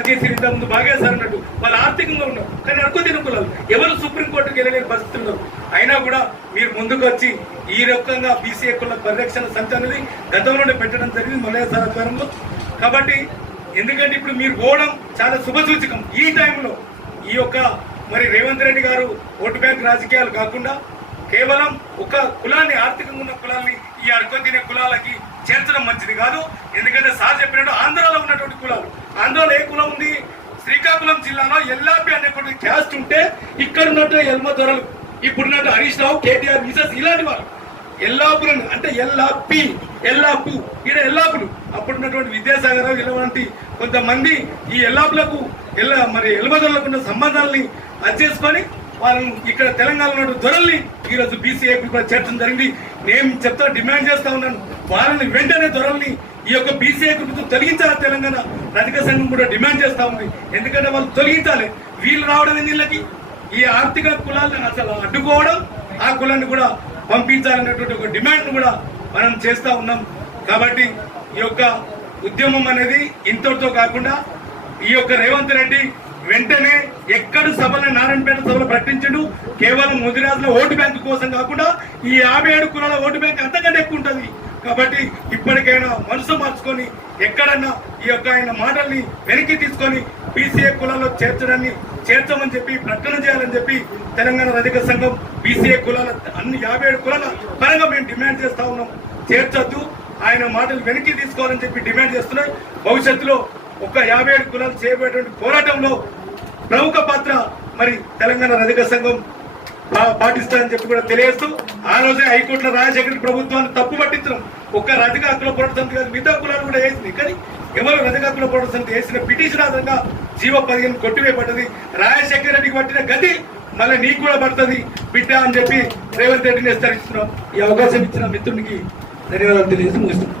RKC ఇంత ముందు బాగేశారు అన్నట్టు వాళ్ళు ఆర్థికంగా ఉన్నారు, కానీ అడుగు తిన కులాలు ఎవరు సుప్రీంకోర్టుకు వెళ్ళలేని పరిస్థితుల్లో అయినా కూడా మీరు ముందుకు వచ్చి ఈ రకంగా బీసీఏ కుల పరిరక్షణ సంస్థ అనేది గతంలోనే పెట్టడం జరిగింది మల్లయ్య సార్ ఆధ్వర్యంలో. కాబట్టి ఎందుకంటే ఇప్పుడు మీరు పోవడం చాలా శుభసూచకం. ఈ టైంలో ఈ యొక్క మరి రేవంత్ రెడ్డి గారు ఓటు బ్యాంక్ రాజకీయాలు కాకుండా కేవలం ఒక కులాన్ని, ఆర్థికంగా ఉన్న కులాన్ని ఈ అడుకొని తినే కులాలకి చేర్చడం మంచిది కాదు. ఎందుకంటే సార్ చెప్పినట్టు ఆంధ్రాలో ఉన్నటువంటి కులాలు, ఆంధ్రాలో ఏ కులం ఉంది? శ్రీకాకుళం జిల్లాలో ఎల్లాపి అనేటువంటి క్యాస్ట్ ఉంటే ఇక్కడ ఉన్నట్టు ఎల్మ దొరలు, ఇప్పుడున్నట్టు హరీష్ రావు, కేటీఆర్ మిసెస్ ఇలాంటి వాళ్ళు ఎల్లాపులను అంటే ఎల్లాపు ఈడ ఎల్లాపులు అప్పుడున్నటువంటి విద్యాసాగర్ రావు ఇలాంటి కొంతమంది ఈ ఎల్లాపులకు మరి ఎల్మదొరలకు ఉన్న సంబంధాలని అది చేసుకొని వాళ్ళని ఇక్కడ తెలంగాణలో దొరల్ని ఈరోజు బీసీఏ చేర్చడం జరిగింది. నేను చెప్తా డిమాండ్ చేస్తా ఉన్నాను, వాళ్ళని వెంటనే దొరల్ని ఈ యొక్క బీసీఏ గ్రూప్ తొలగించాలి. తెలంగాణ రజక సంఘం కూడా డిమాండ్ చేస్తా ఉంది. ఎందుకంటే వాళ్ళు తొలగించాలి. వీళ్ళు రావడం వీళ్ళకి ఈ ఆర్థిక కులాలను అసలు అడ్డుకోవడం, ఆ కులాన్ని కూడా పంపించాలనేటువంటి ఒక డిమాండ్ కూడా మనం చేస్తా ఉన్నాం. కాబట్టి ఈ యొక్క ఉద్యమం అనేది ఇంతటితో కాకుండా ఈ యొక్క రేవంత్ రెడ్డి వెంటనే ఎక్కడ సభలో నారాయణపేట సభలో ప్రకటించడు, కేవలం ముదిరాజుల ఓటు బ్యాంకు కోసం కాకుండా ఈ 57 కులాల ఓటు బ్యాంక్ అంతకంటే ఎక్కువ ఉంటుంది. కాబట్టి ఇప్పటికైనా మనసు మార్చుకొని ఎక్కడన్నా ఈ యొక్క ఆయన మాటల్ని వెనక్కి తీసుకొని బీసీఏ కులాల్లో చేర్చమని చెప్పి ప్రకటన చేయాలని చెప్పి తెలంగాణ రజక సంఘం బీసీఏ కులాల అన్ని 57 కులాల పరంగా మేము డిమాండ్ చేస్తా ఉన్నాం. చేర్చొద్దు, ఆయన మాటలు వెనక్కి తీసుకోవాలని చెప్పి డిమాండ్ చేస్తున్నాయి. భవిష్యత్తులో ఒక 57 కులాలు చేయబోయేటువంటి పోరాటంలో ప్రముఖ పాత్ర మరి తెలంగాణ రజక సంఘం పాటిస్తారని చెప్పి కూడా తెలియజేస్తూ, ఆ రోజే హైకోర్టులో రాజశేఖర ప్రభుత్వాన్ని తప్పు పట్టించడం ఒక్క రజక హక్కుల పోరాట సమితి కాదు, మిగతా కులాలు కూడా వేసింది. కానీ ఎవరు రజక హక్కుల పోరాట సమితి వేసిన పిటిషన్ ఆధారంగా జీవో 15 కొట్టివేయబడ్డది. రాజశేఖర రెడ్డికి పట్టిన గతి మళ్ళీ నీకు కూడా పడుతుంది బిడ్డ అని చెప్పి రేవంత్ రెడ్డిని హెచ్చరిస్తున్నాం. ఈ అవకాశం ఇచ్చిన మిత్రునికి ధన్యవాదాలు తెలియజేసి ముగిస్తున్నాం.